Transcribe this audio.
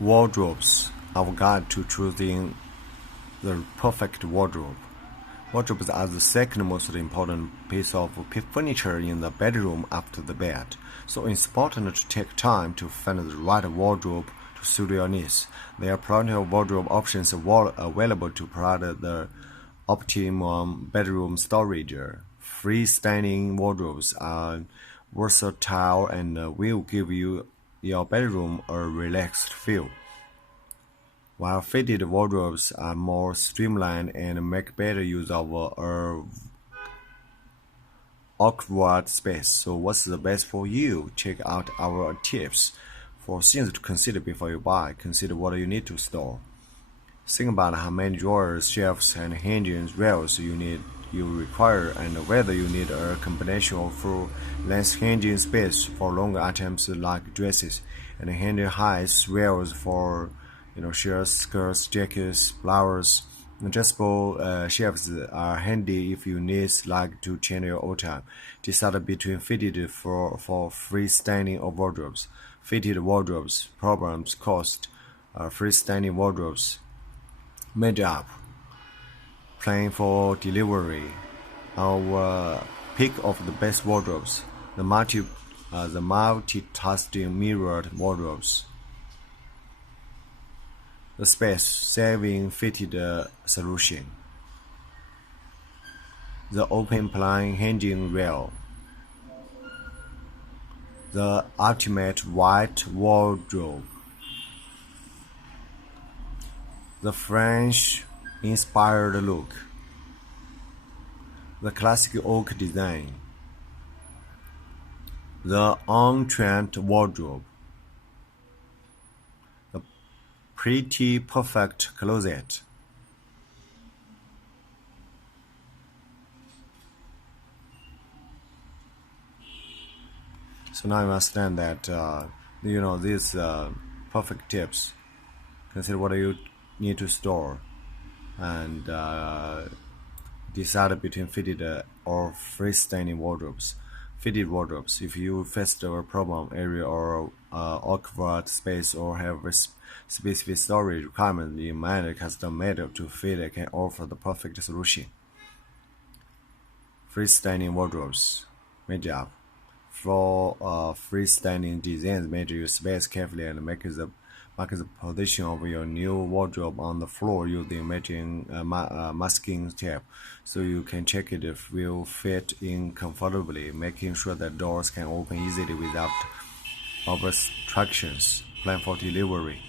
Wardrobes. Our guide to choosing the perfect wardrobe. Wardrobes are the second most important piece of furniture in the bedroom after the bed, so it's important to take time to find the right wardrobe to suit your needs. There are plenty of wardrobe options available to provide the optimum bedroom storage. Freestanding wardrobes are versatile and will give your bedroom a relaxed feel, while fitted wardrobes are more streamlined and make better use of a awkward space. So what's the best for you? Check out our tips for things to consider before you buy. Consider what you need to store. Think about how many drawers, shelves, and hanging rails you require, and whether you need a combination of full-length hanging space for longer items like dresses, and hanging height rails for shirts, skirts, jackets, flowers. Adjustable shelves are handy if you need like to change your old time. Decide between fitted for freestanding or wardrobes. Fitted wardrobes, problems, cost. Freestanding wardrobes, made up, plan for delivery. Our pick of the best wardrobes, the multitasking mirrored wardrobes. The space-saving fitted solution. The open plan hanging rail. The ultimate white wardrobe. The French-inspired look. The classic oak design. The on-trend wardrobe. The pretty perfect closet. So now you understand that these perfect tips. Consider what you need to store, and decide between fitted or freestanding wardrobes. Fitted wardrobes. If you face a problem area or awkward space or have a specific storage requirement in mind, custom-made to fit can offer the perfect solution. Freestanding wardrobes. Made up. For freestanding designs, measure your space carefully and mark the position of your new wardrobe on the floor using matching masking tape, so you can check it if it will fit in comfortably, making sure that doors can open easily without obstructions. Plan for delivery.